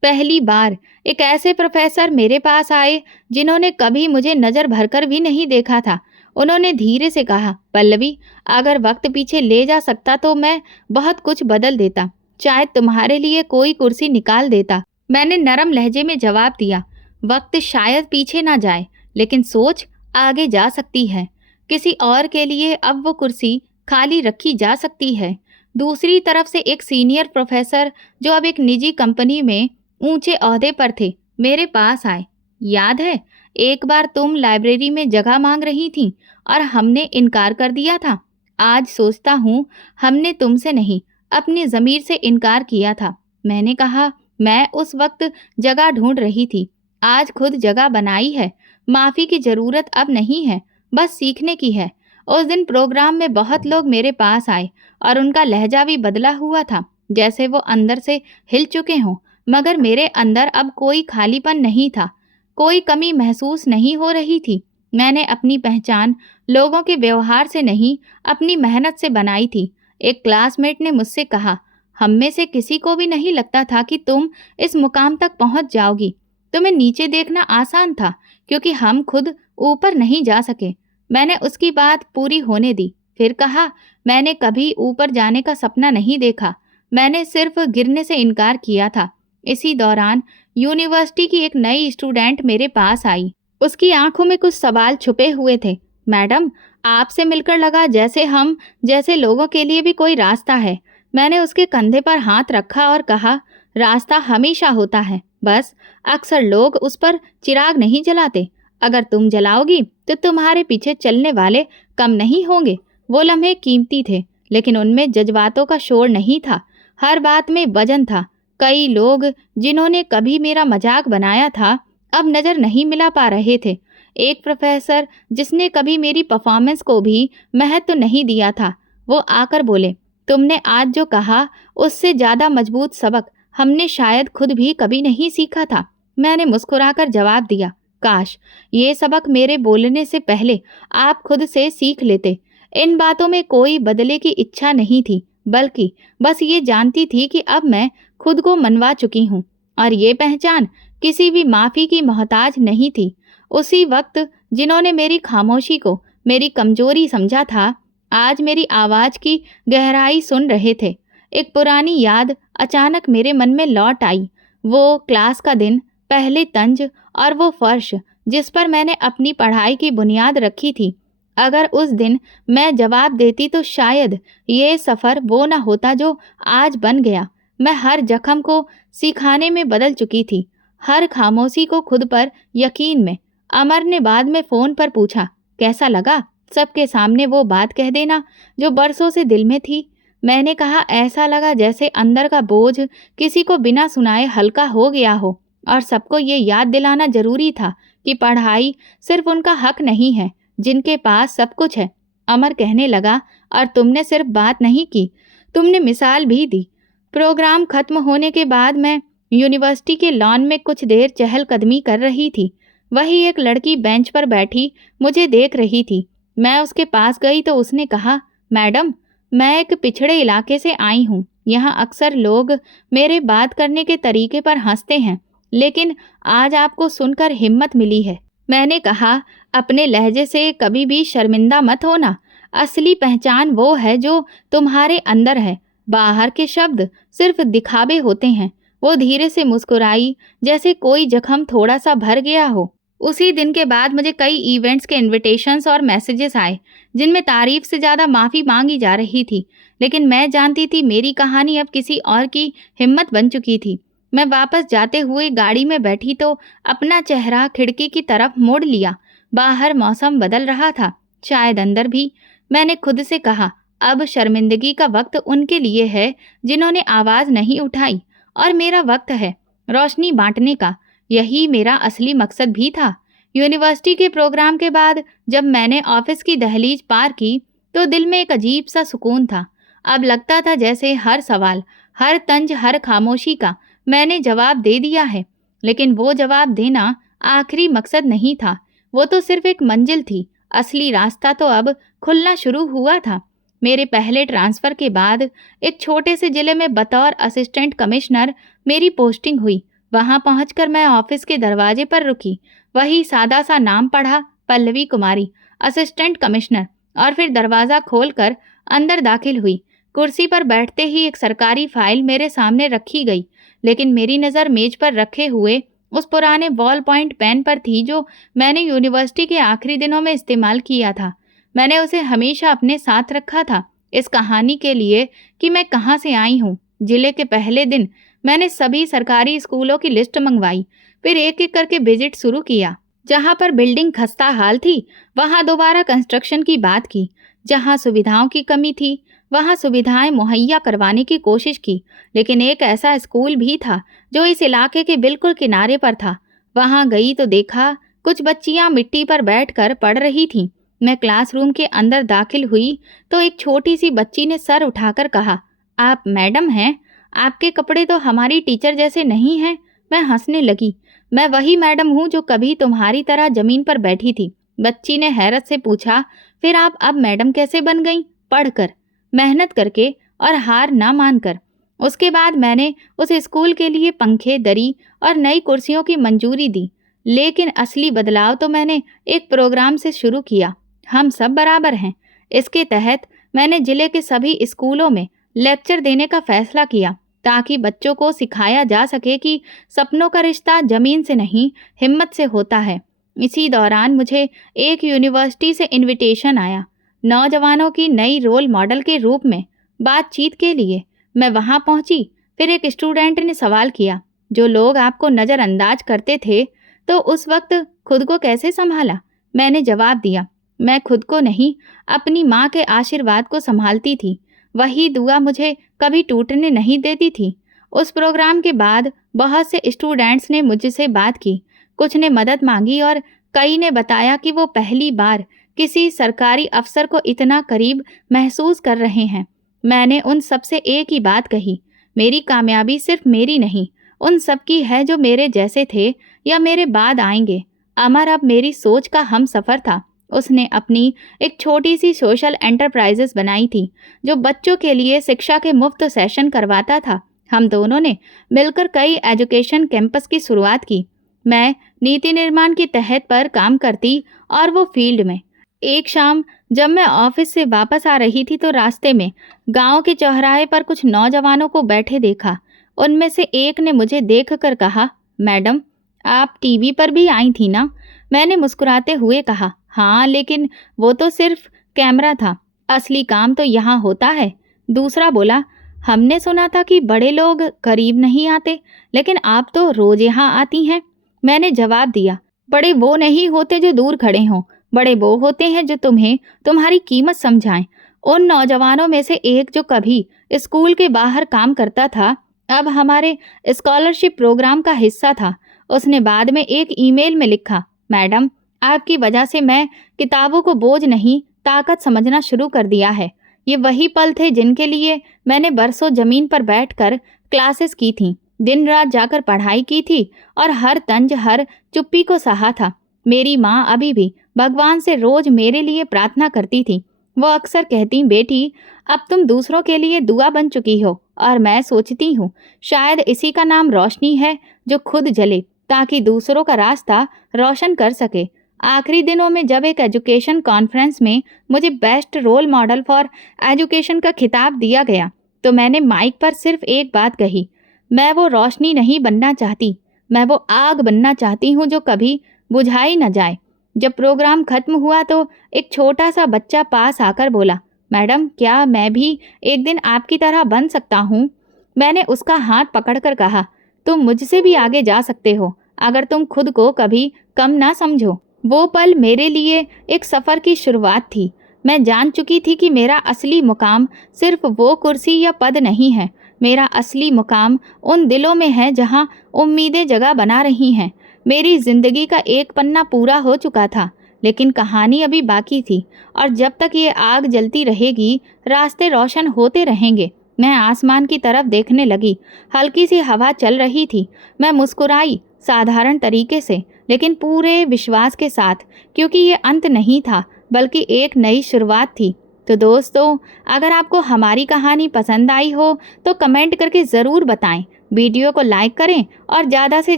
पहली बार एक ऐसे प्रोफेसर मेरे पास आए जिन्होंने कभी मुझे नजर भरकर भी नहीं देखा था। उन्होंने धीरे से कहा, पल्लवी, अगर वक्त पीछे ले जा सकता तो मैं बहुत कुछ बदल देता, शायद तुम्हारे लिए कोई कुर्सी निकाल देता। मैंने नरम लहजे में जवाब दिया, वक्त शायद पीछे ना जाए, लेकिन सोच आगे जा सकती है। किसी और के लिए अब वो कुर्सी खाली रखी जा सकती है। दूसरी तरफ से एक सीनियर प्रोफेसर जो अब एक निजी कंपनी में ऊंचे ओहदे पर थे मेरे पास आए। याद है, एक बार तुम लाइब्रेरी में जगह मांग रही थी और हमने इनकार कर दिया था। आज सोचता हूँ हमने तुमसे नहीं, अपनी ज़मीर से इनकार किया था। मैंने कहा, मैं उस वक्त जगह ढूंढ रही थी, आज खुद जगह बनाई है। माफ़ी की ज़रूरत अब नहीं है, बस सीखने की है। उस दिन प्रोग्राम में बहुत लोग मेरे पास आए और उनका लहजा भी बदला हुआ था, जैसे वो अंदर से हिल चुके हों, मगर मेरे अंदर अब कोई खालीपन नहीं था, कोई कमी महसूस नहीं हो रही थी। मैंने अपनी पहचान लोगों के व्यवहार से नहीं, अपनी मेहनत से बनाई थी। एक क्लासमेट ने मुझसे कहा, हम में से किसी को भी नहीं लगता था कि तुम इस मुकाम तक पहुंच जाओगी। तुम्हें नीचे देखना आसान था क्योंकि हम खुद ऊपर नहीं जा सके। मैंने उसकी बात पूरी होने दी, फिर कहा, मैंने कभी ऊपर जाने का सपना नहीं देखा, मैंने सिर्फ गिरने से इनकार किया था। इसी दौरान यूनिवर्सिटी की एक नई स्टूडेंट मेरे पास आई। उसकी आंखों में कुछ सवाल छुपे हुए थे। मैडम, आपसे मिलकर लगा जैसे हम जैसे लोगों के लिए भी कोई रास्ता है। मैंने उसके कंधे पर हाथ रखा और कहा, रास्ता हमेशा होता है, बस अक्सर लोग उस पर चिराग नहीं जलाते। अगर तुम जलाओगी तो तुम्हारे पीछे चलने वाले कम नहीं होंगे। वो लम्हे कीमती थे, लेकिन उनमें जज्बातों का शोर नहीं था। हर बात में वजन था। कई लोग जिन्होंने कभी मेरा मजाक बनाया था, अब नज़र नहीं मिला पा रहे थे। एक प्रोफेसर जिसने कभी मेरी परफॉर्मेंस को भी महत्व नहीं दिया था, वो आकर बोले, तुमने आज जो कहा उससे ज़्यादा मजबूत सबक हमने शायद खुद भी कभी नहीं सीखा था। मैंने मुस्कुराकर जवाब दिया, काश ये सबक मेरे बोलने से पहले आप खुद से सीख लेते। इन बातों में कोई बदले की इच्छा नहीं थी, बल्कि बस ये जानती थी कि अब मैं खुद को मनवा चुकी हूँ और ये पहचान किसी भी माफ़ी की मोहताज नहीं थी। उसी वक्त जिन्होंने मेरी खामोशी को मेरी कमजोरी समझा था, आज मेरी आवाज़ की गहराई सुन रहे थे। एक पुरानी याद अचानक मेरे मन में लौट आई। वो क्लास का दिन, पहले तंज और वो फर्श जिस पर मैंने अपनी पढ़ाई की बुनियाद रखी थी। अगर उस दिन मैं जवाब देती तो शायद ये सफ़र वो न होता जो आज बन गया। मैं हर जख्म को सिखाने में बदल चुकी थी, हर खामोशी को खुद पर यकीन में। अमर ने बाद में फ़ोन पर पूछा, कैसा लगा सबके सामने वो बात कह देना जो बरसों से दिल में थी। मैंने कहा, ऐसा लगा जैसे अंदर का बोझ किसी को बिना सुनाए हल्का हो गया हो और सबको ये याद दिलाना जरूरी था कि पढ़ाई सिर्फ उनका हक नहीं है जिनके पास सब कुछ है। अमर कहने लगा, और तुमने सिर्फ बात नहीं की, तुमने मिसाल भी दी। प्रोग्राम खत्म होने के बाद मैं यूनिवर्सिटी के लॉन में कुछ देर चहलकदमी कर रही थी। वही एक लड़की बेंच पर बैठी मुझे देख रही थी। मैं उसके पास गई तो उसने कहा, मैडम, मैं एक पिछड़े इलाके से आई हूँ। यहाँ अक्सर लोग मेरे बात करने के तरीके पर हंसते हैं, लेकिन आज आपको सुनकर हिम्मत मिली है। मैंने कहा, अपने लहजे से कभी भी शर्मिंदा मत होना। असली पहचान वो है जो तुम्हारे अंदर है, बाहर के शब्द सिर्फ दिखावे होते हैं। वो धीरे से मुस्कुराई, जैसे कोई जख्म थोड़ा सा भर गया हो। उसी दिन के बाद मुझे कई इवेंट्स के इनविटेशंस और मैसेजेस आए, जिनमें तारीफ से ज़्यादा माफ़ी मांगी जा रही थी। लेकिन मैं जानती थी मेरी कहानी अब किसी और की हिम्मत बन चुकी थी। मैं वापस जाते हुए गाड़ी में बैठी तो अपना चेहरा खिड़की की तरफ मोड़ लिया। बाहर मौसम बदल रहा था, शायद अंदर भी। मैंने खुद से कहा, अब शर्मिंदगी का वक्त उनके लिए है जिन्होंने आवाज़ नहीं उठाई, और मेरा वक्त है रोशनी बांटने का। यही मेरा असली मकसद भी था। यूनिवर्सिटी के प्रोग्राम के बाद जब मैंने ऑफिस की दहलीज पार की तो दिल में एक अजीब सा सुकून था। अब लगता था जैसे हर सवाल, हर तंज, हर खामोशी का मैंने जवाब दे दिया है। लेकिन वो जवाब देना आखिरी मकसद नहीं था, वो तो सिर्फ एक मंजिल थी। असली रास्ता तो अब खुलना शुरू हुआ था। मेरे पहले ट्रांसफ़र के बाद एक छोटे से ज़िले में बतौर असिस्टेंट कमिश्नर मेरी पोस्टिंग हुई। वहां पहुंचकर मैं ऑफिस के दरवाजे पर रुकी। वही सादा सा नाम पढ़ा, पल्लवी कुमारी, असिस्टेंट कमिश्नर, और फिर दरवाज़ा खोलकर अंदर दाखिल हुई। कुर्सी पर बैठते ही एक सरकारी फाइल मेरे सामने रखी गई, लेकिन मेरी नज़र मेज पर रखे हुए उस पुराने बॉल पॉइंट पेन पर थी जो मैंने यूनिवर्सिटी के आखिरी दिनों में इस्तेमाल किया था। मैंने उसे हमेशा अपने साथ रखा था, इस कहानी के लिए कि मैं कहाँ से आई हूँ। जिले के पहले दिन मैंने सभी सरकारी स्कूलों की लिस्ट मंगवाई, फिर एक एक करके विजिट शुरू किया। जहाँ पर बिल्डिंग खस्ता हाल थी, वहाँ दोबारा कंस्ट्रक्शन की बात की। जहाँ सुविधाओं की कमी थी, वहाँ सुविधाएं मुहैया करवाने की कोशिश की। लेकिन एक ऐसा स्कूल भी था जो इस इलाके के बिल्कुल किनारे पर था। वहाँ गई तो देखा कुछ बच्चियाँ मिट्टी पर बैठकर पढ़ रही थीं। मैं क्लासरूम के अंदर दाखिल हुई तो एक छोटी सी बच्ची ने सर उठाकर कहा, आप मैडम हैं? आपके कपड़े तो हमारी टीचर जैसे नहीं हैं। मैं हंसने लगी। मैं वही मैडम हूँ जो कभी तुम्हारी तरह जमीन पर बैठी थी। बच्ची ने हैरत से पूछा, फिर आप अब मैडम कैसे बन गईं? पढ़कर, मेहनत करके और हार ना मानकर। उसके बाद मैंने उस स्कूल के लिए पंखे, दरी और नई कुर्सियों की मंजूरी दी। लेकिन असली बदलाव तो मैंने एक प्रोग्राम से शुरू किया, हम सब बराबर हैं। इसके तहत मैंने जिले के सभी स्कूलों में लेक्चर देने का फैसला किया, ताकि बच्चों को सिखाया जा सके कि सपनों का रिश्ता जमीन से नहीं, हिम्मत से होता है। इसी दौरान मुझे एक यूनिवर्सिटी से इनविटेशन आया, नौजवानों की नई रोल मॉडल के रूप में बातचीत के लिए। मैं वहां पहुंची। फिर एक स्टूडेंट ने सवाल किया, जो लोग आपको नज़रअंदाज करते थे तो उस वक्त खुद को कैसे संभाला? मैंने जवाब दिया, मैं खुद को नहीं, अपनी माँ के आशीर्वाद को संभालती थी। वही दुआ मुझे कभी टूटने नहीं देती थी। उस प्रोग्राम के बाद बहुत से स्टूडेंट्स ने मुझसे बात की, कुछ ने मदद मांगी और कई ने बताया कि वो पहली बार किसी सरकारी अफसर को इतना करीब महसूस कर रहे हैं। मैंने उन सबसे एक ही बात कही, मेरी कामयाबी सिर्फ मेरी नहीं, उन सब की है जो मेरे जैसे थे या मेरे बाद आएंगे। अमर अब मेरी सोच का हम सफ़र था। उसने अपनी एक छोटी सी सोशल एंटरप्राइजेस बनाई थी, जो बच्चों के लिए शिक्षा के मुफ्त सेशन करवाता था। हम दोनों ने मिलकर कई एजुकेशन कैंपस की शुरुआत की। मैं नीति निर्माण के तहत पर काम करती और वो फील्ड में। एक शाम जब मैं ऑफिस से वापस आ रही थी तो रास्ते में गांव के चौराहे पर कुछ नौजवानों को बैठे देखा। उनमें से एक ने मुझे देखकर कहा, मैडम आप टीवी पर भी आई थी ना? मैंने मुस्कुराते हुए कहा, हाँ, लेकिन वो तो सिर्फ कैमरा था, असली काम तो यहाँ होता है। दूसरा बोला, हमने सुना था कि बड़े लोग करीब नहीं आते, लेकिन आप तो रोज यहाँ आती हैं। मैंने जवाब दिया, बड़े वो नहीं होते जो दूर खड़े हों, बड़े वो होते हैं जो तुम्हें तुम्हारी कीमत समझाएं। उन नौजवानों में से एक जो कभी स्कूल के बाहर काम करता था, अब हमारे स्कॉलरशिप प्रोग्राम का हिस्सा था। उसने बाद में एक ईमेल में लिखा, मैडम आपकी वजह से मैं किताबों को बोझ नहीं, ताकत समझना शुरू कर दिया है। ये वही पल थे जिनके लिए मैंने बरसों जमीन पर बैठकर क्लासेस की थी, दिन रात जाकर पढ़ाई की थी और हर तंज, हर चुप्पी को सहा था। मेरी माँ अभी भी भगवान से रोज मेरे लिए प्रार्थना करती थी। वो अक्सर कहती, बेटी अब तुम दूसरों के लिए दुआ बन चुकी हो। और मैं सोचती हूँ शायद इसी का नाम रोशनी है, जो खुद जले ताकि दूसरों का रास्ता रोशन कर सके। आखिरी दिनों में जब एक एजुकेशन कॉन्फ्रेंस में मुझे best role model for education का खिताब दिया गया, तो मैंने माइक पर सिर्फ एक बात कही, मैं वो रोशनी नहीं बनना चाहती, मैं वो आग बनना चाहती हूँ जो कभी बुझाई न जाए। जब प्रोग्राम खत्म हुआ तो एक छोटा सा बच्चा पास आकर बोला, मैडम क्या मैं भी एक दिन आपकी तरह बन सकता हूँ? मैंने उसका हाथ पकड़कर कहा, तुम मुझसे भी आगे जा सकते हो, अगर तुम खुद को कभी कम ना समझो। वो पल मेरे लिए एक सफ़र की शुरुआत थी। मैं जान चुकी थी कि मेरा असली मुकाम सिर्फ वो कुर्सी या पद नहीं है। मेरा असली मुकाम उन दिलों में है जहाँ उम्मीदें जगह बना रही हैं। मेरी ज़िंदगी का एक पन्ना पूरा हो चुका था, लेकिन कहानी अभी बाकी थी, और जब तक ये आग जलती रहेगी, रास्ते रोशन होते रहेंगे। मैं आसमान की तरफ देखने लगी। हल्की सी हवा चल रही थी। मैं मुस्कुराई, साधारण तरीके से, लेकिन पूरे विश्वास के साथ, क्योंकि ये अंत नहीं था बल्कि एक नई शुरुआत थी। तो दोस्तों, अगर आपको हमारी कहानी पसंद आई हो तो कमेंट करके ज़रूर बताएं। वीडियो को लाइक करें और ज़्यादा से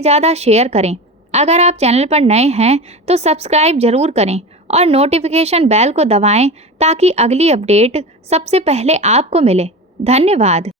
ज़्यादा शेयर करें। अगर आप चैनल पर नए हैं तो सब्सक्राइब ज़रूर करें और नोटिफिकेशन बेल को दबाएं, ताकि अगली अपडेट सबसे पहले आपको मिले। धन्यवाद।